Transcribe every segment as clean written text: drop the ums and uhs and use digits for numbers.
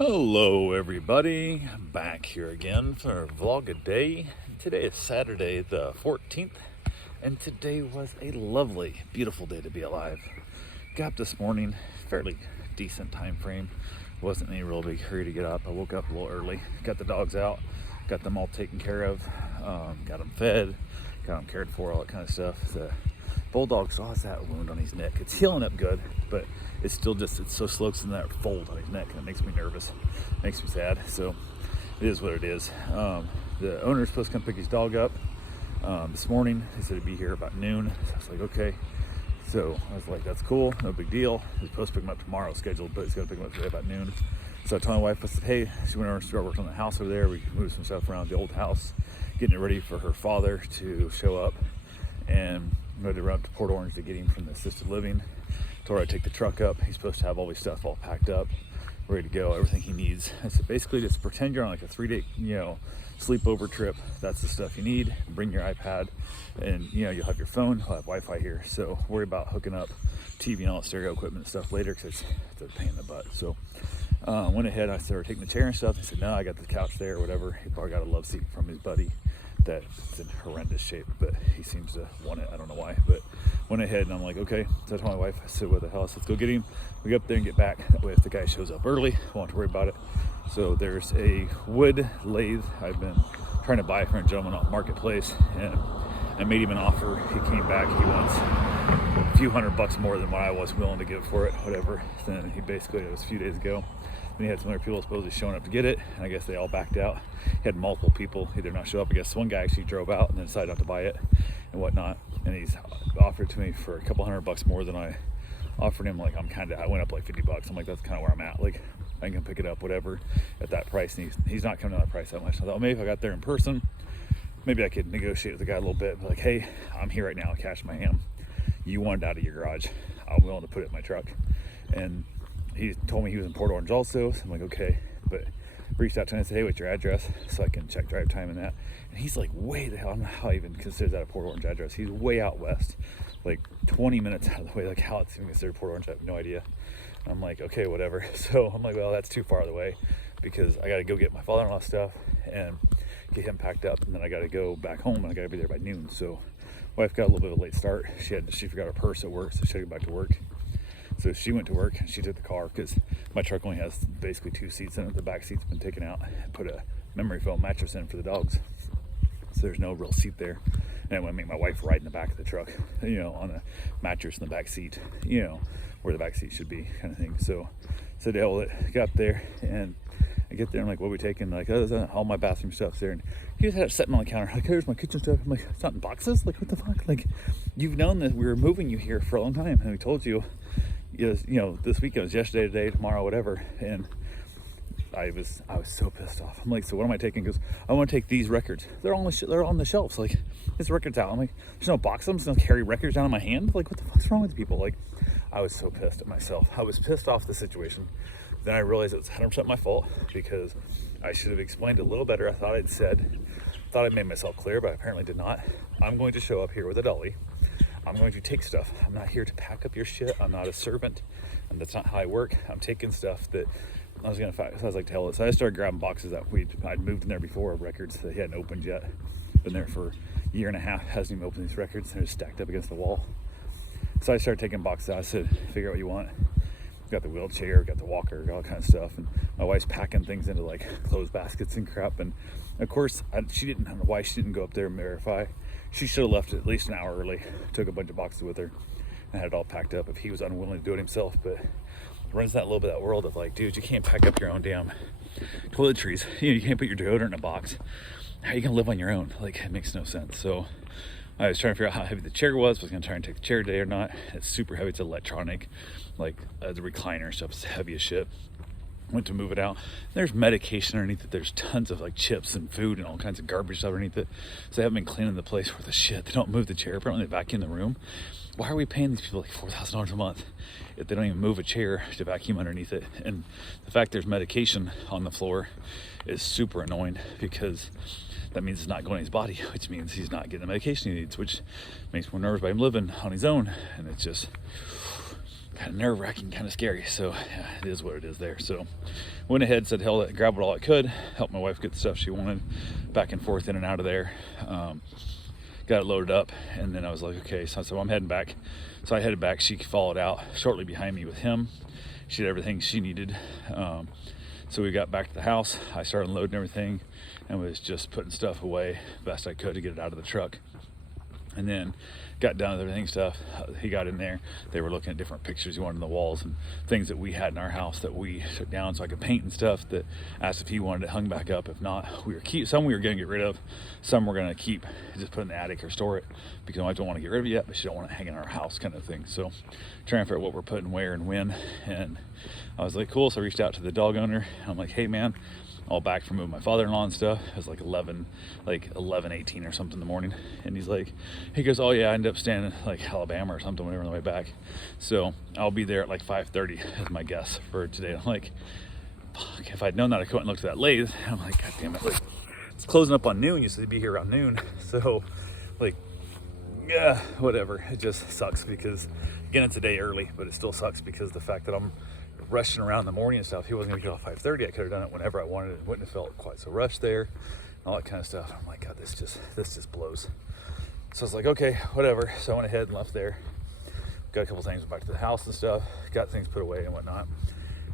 Hello everybody, back here again for vlog a day. Today is Saturday the 14th and today was a lovely, beautiful day to be alive. Got up this morning, fairly decent time frame. Wasn't any real big hurry to get up. I woke up a little early, got the dogs out, got them all taken care of, got them fed, got them cared for, all that kind of stuff. The bulldog still has that wound on his neck. It's healing up good, but it's still just, it's so slow in that fold on his neck, and it makes me nervous, makes me sad. So it is what it is. The owner's supposed to come pick his dog up this morning. He said he'd be here about noon. So I was like, okay. So I was like, that's cool, no big deal. He's supposed to pick him up tomorrow scheduled, but he's got to pick him up today about noon. So I told my wife, I said, hey, she went over and started working on the house over there. We moved some stuff around the old house, getting it ready for her father to show up. And I'm ready to run up to Port Orange to get him from the assisted living. Told her I'd take the truck up. He's supposed to have all his stuff all packed up, ready to go, everything he needs. I said, basically just pretend you're on like a 3-day, sleepover trip. That's the stuff you need. Bring your iPad and, you'll have your phone, you'll have Wi-Fi here. So worry about hooking up TV and all the stereo equipment and stuff later because it's a pain in the butt. So went ahead, I started taking the chair and stuff. He said, no, I got the couch there or whatever. He probably got a love seat from his buddy that's in horrendous shape, but he seems to want it. I don't know why, but went ahead and I'm like, okay. So I told my wife, I said, what the hell, let's go get him. We go up there and get back. That way if the guy shows up early, I won't have to worry about it. So there's a wood lathe I've been trying to buy from a gentleman off Marketplace, and I made him an offer. He came back, he wants a few $100 more than what I was willing to give for it, whatever. Then he basically, it was a few days ago, then he had some other people supposedly showing up to get it, and I guess they all backed out. He had multiple people either not show up. I guess one guy actually drove out and then decided not to buy it and whatnot, and he's offered to me for a couple $100 more than I offered him. Like I went up like $50. I'm like, that's kind of where I'm at. Like I can pick it up whatever at that price, and he's not coming to that price that much. I thought, maybe if I got there in person, maybe I could negotiate with the guy a little bit. Like, hey, I'm here right now, cash in my hand. You want it out of your garage, I'm willing to put it in my truck. And he told me he was in Port Orange also, so I'm like, okay. But reached out to him and said, hey, what's your address? So I can check drive time and that. And he's like way the hell, I don't know how I even consider that a Port Orange address. He's way out west, like 20 minutes out of the way. Like how it's even considered Port Orange, I have no idea. And I'm like, okay, whatever. So I'm like, well, that's too far away because I got to go get my father-in-law stuff and get him packed up, and then I got to go back home and I got to be there by noon. So wife got a little bit of a late start. She forgot her purse at work, so she had to go back to work. So she went to work and she took the car because my truck only has basically 2 seats in it. The back seat's been taken out. I put a memory foam mattress in for the dogs, so there's no real seat there. And I made my wife ride in the back of the truck, on a mattress in the back seat, where the back seat should be, kind of thing. So to hell with it. Got up there and I get there, I'm like, what are we taking? Like, oh, all my bathroom stuff's there. And he just had it sitting on the counter. Like, here's my kitchen stuff. I'm like, it's not in boxes? Like, what the fuck? Like, you've known that we were moving you here for a long time. And we told you, this weekend was yesterday, today, tomorrow, whatever. And I was so pissed off. I'm like, so what am I taking? Because I want to take these records. They're on the shelves. Like, this record's out. I'm like, there's no box. I'm just gonna carry records down in my hand. Like, what the fuck's wrong with people? Like, I was so pissed at myself. I was pissed off the situation. Then I realized it was 100% my fault because I should have explained it a little better. I thought I made myself clear, but I apparently did not. I'm going to show up here with a dolly. I'm going to take stuff. I'm not here to pack up your shit. I'm not a servant, and that's not how I work. I'm taking stuff that I was like, tell it. So I started grabbing boxes that I'd moved in there before of records that he hadn't opened yet. Been there for a year and a half, hasn't even opened these records. They're just stacked up against the wall. So I started taking boxes out. I said, figure out what you want. Got the wheelchair, got the walker, got all kinds of stuff. And my wife's packing things into like clothes baskets and crap. And of course, I don't know why she didn't go up there and verify. She should have left at least an hour early. Took a bunch of boxes with her and had it all packed up if he was unwilling to do it himself. But runs that little bit of that world of like, dude, you can't pack up your own damn toiletries. You can't put your deodorant in a box. How are you gonna live on your own? Like, it makes no sense. So I was trying to figure out how heavy the chair was gonna try and take the chair today or not. It's super heavy. It's electronic, like the recliner stuff is heavy as shit. Went to move it out. There's medication underneath it. There's tons of like chips and food and all kinds of garbage stuff underneath it. So they haven't been cleaning the place worth of shit. They don't move the chair. Apparently they vacuum the room. Why are we paying these people like $4,000 a month if they don't even move a chair to vacuum underneath it? And the fact there's medication on the floor is super annoying because that means it's not going in his body, which means he's not getting the medication he needs, which makes me more nervous about him living on his own. And it's just, kind of nerve-wracking, kind of scary. So yeah, it is what it is there. So went ahead, said hell, grabbed all I could, helped my wife get the stuff she wanted, back and forth in and out of there. Got it loaded up, and then I was like, okay, so I'm heading back. So I headed back. She followed out shortly behind me with him. She did everything she needed. So we got back to the house. I started loading everything and was just putting stuff away best I could to get it out of the truck. And then got done with everything stuff. He got in there. They were looking at different pictures he wanted on the walls and things that we had in our house that we took down so I could paint and stuff. That asked if he wanted it hung back up. If not, some we were going to get rid of. Some we're going to keep, just put in the attic or store it because I don't want to get rid of it yet, but she don't want it hanging in our house, kind of thing. So trying to figure out what we're putting where and when. And I was like, cool. So I reached out to the dog owner. I'm like, hey man, all back from moving my father-in-law and stuff. It was like 11:18 or something in the morning. And he goes, oh yeah, I ended up staying in like Alabama or something, whatever, on the way back. So I'll be there at like 5:30 is my guess for today. I'm like, fuck, if I'd known that, I couldn't look to that lathe. I'm like, god damn it, like it's closing up on noon. You said to be here around noon. So like, yeah, whatever. It just sucks because again, it's a day early, but it still sucks because the fact that I'm rushing around in the morning and stuff. He wasn't gonna get off 5:30. I could have done it whenever I wanted. It wouldn't have felt quite so rushed there, and all that kind of stuff. I'm like, God, this just blows. So I was like, okay, whatever. So I went ahead and left there. Got a couple things, went back to the house and stuff. Got things put away and whatnot.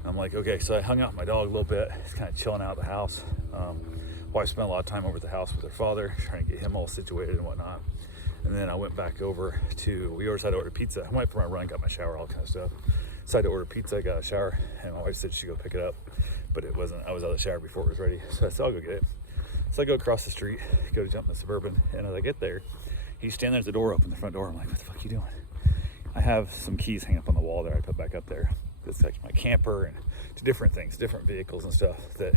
And I'm like, okay. So I hung out with my dog a little bit. He's kind of chilling out at the house. Wife spent a lot of time over at the house with her father, trying to get him all situated and whatnot. And then I went back over to. We always had to order pizza. I went for my run, got my shower, all kind of stuff. Decided to order pizza. I got a shower, and my wife said she'd go pick it up, but it wasn't. I was out of the shower before it was ready, so I said I'll go get it. So I go across the street, go to jump in the Suburban, and as I get there, he's standing there at the door, open the front door. I'm like, what the fuck are you doing? I have some keys hanging up on the wall there. I put back up there. It's like my camper and to different things, different vehicles and stuff that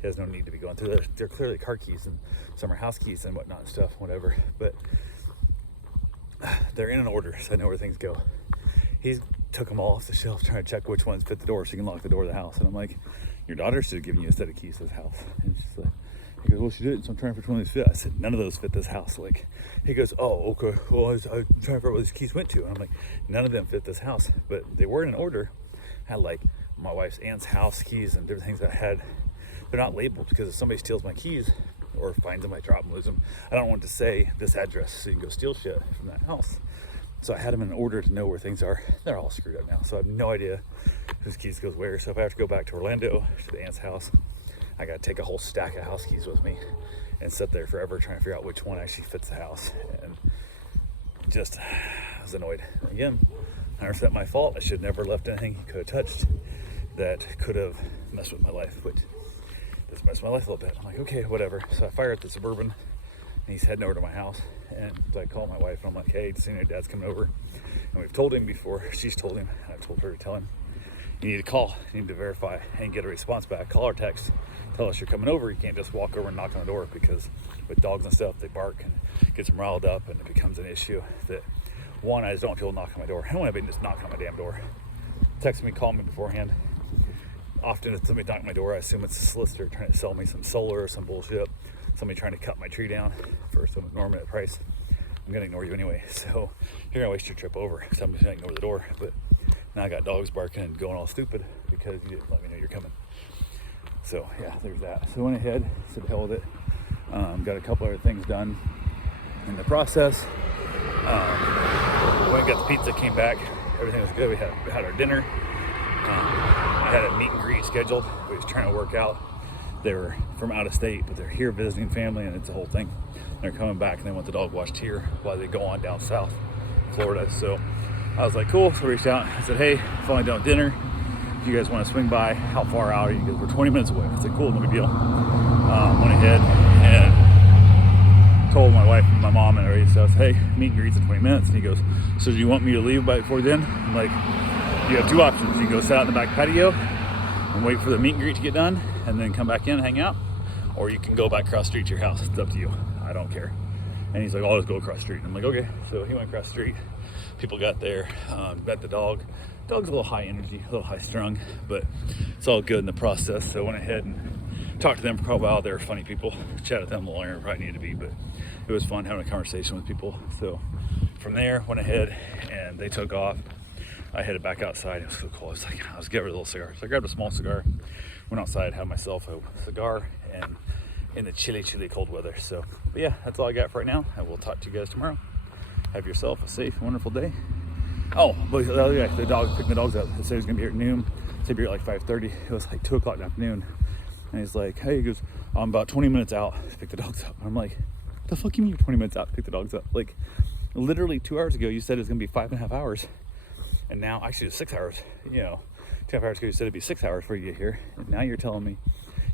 he has no need to be going through. They're clearly car keys, and some are house keys and whatnot and stuff, whatever. But they're in an order, so I know where things go. He's took them all off the shelf trying to check which ones fit the door so he can lock the door of the house. And I'm like, your daughter should have given you a set of keys to this house. And she's like, he goes, well, she didn't, so I'm trying to figure which one of these fit. I said, none of those fit this house. Like, he goes, oh, okay. Well, I'm trying to figure out where these keys went to. And I'm like, none of them fit this house. But they were in an order. I had like my wife's aunt's house keys and different things that I had. They're not labeled because if somebody steals my keys or finds them, I drop them, lose them. I don't want to say this address so you can go steal shit from that house. So I had them in order to know where things are. They're all screwed up now, so I have no idea whose keys goes where. So if I have to go back to Orlando, to the aunt's house, I gotta take a whole stack of house keys with me and sit there forever trying to figure out which one actually fits the house. And just, I was annoyed. Again, 100% my fault. I should never left anything he could have touched that could have messed with my life, but this messed with my life a little bit. I'm like, okay, whatever. So I fire at the Suburban, and he's heading over to my house. And so I call my wife and I'm like, hey, just so you know, Dad's coming over. And we've told him before, she's told him, and I've told her to tell him, you need to call, you need to verify and get a response back. Call or text, tell us you're coming over. You can't just walk over and knock on the door because with dogs and stuff, they bark and gets them riled up and it becomes an issue that one, I just don't want people knocking on my door. I don't want anybody just knocking on my damn door. Text me, call me beforehand. Often if somebody knocks on my door, I assume it's a solicitor trying to sell me some solar or some bullshit. Somebody trying to cut my tree down for some enormous price. I'm gonna ignore you anyway, so you're gonna waste your trip over. So I'm just gonna ignore the door. But now I got dogs barking and going all stupid because you didn't let me know you're coming. So yeah, there's that. So I went ahead, said hell with it. Got a couple other things done in the process. Went and got the pizza, came back, everything was good. We had our dinner. I had a meet and greet scheduled. We was trying to work out. They were from out of state, but they're here visiting family, and it's a whole thing. They're coming back, and they want the dog washed here while they go on down south, Florida. So I was like, cool. So I reached out. I said, hey, finally done with dinner. If you guys want to swing by, how far out are you? Because we're 20 minutes away. I said, cool, no big deal. Went ahead and told my wife and my mom and everybody stuff, hey, meet and greet's in 20 minutes. And he goes, so do you want me to leave before then? I'm like, you have two options. You can go sit out in the back patio and wait for the meet and greet to get done and then come back in and hang out, or you can go back across the street to your house. It's up to you. I don't care. And he's like, I'll just go across the street. And I'm like, okay. So he went across the street. People got there, met the dog. Dog's a little high energy, a little high strung, but it's all good in the process. So I went ahead and talked to them for a while. They were funny people. Chatted with them longer than I probably needed to be, but it was fun having a conversation with people. So from there, went ahead and they took off. I headed back outside. It was so cool. I was like, I was getting a little cigar. So I grabbed a small cigar, went outside, had myself a cigar, and in the chilly cold weather. So, but yeah, that's all I got for right now. I will talk to you guys tomorrow. Have yourself a safe, wonderful day. Oh, but the other guy, the dog, picking the dogs up. He said he was gonna be here at noon. He said he'd be here at like 5:30. It was like 2 o'clock in the afternoon. And he's like, hey, he goes, I'm about 20 minutes out to pick the dogs up. And I'm like, the fuck you mean you're 20 minutes out to pick the dogs up? Like, literally 2 hours ago, you said it was gonna be 5.5 hours. And now, actually it's 6 hours. You know, 2.5 hours ago, you said it'd be 6 hours before you get here. And now you're telling me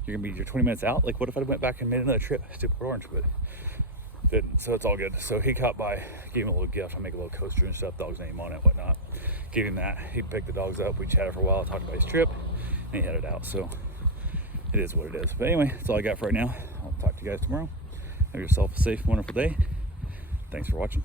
you're 20 minutes out. Like, what if I went back and made another trip to Port Orange? But didn't, so it's all good. So he caught by, gave him a little gift. I make a little coaster and stuff, dog's name on it, whatnot. Gave him that. He picked the dogs up. We chatted for a while, talked about his trip, and he headed out. So it is what it is. But anyway, that's all I got for right now. I'll talk to you guys tomorrow. Have yourself a safe, wonderful day. Thanks for watching.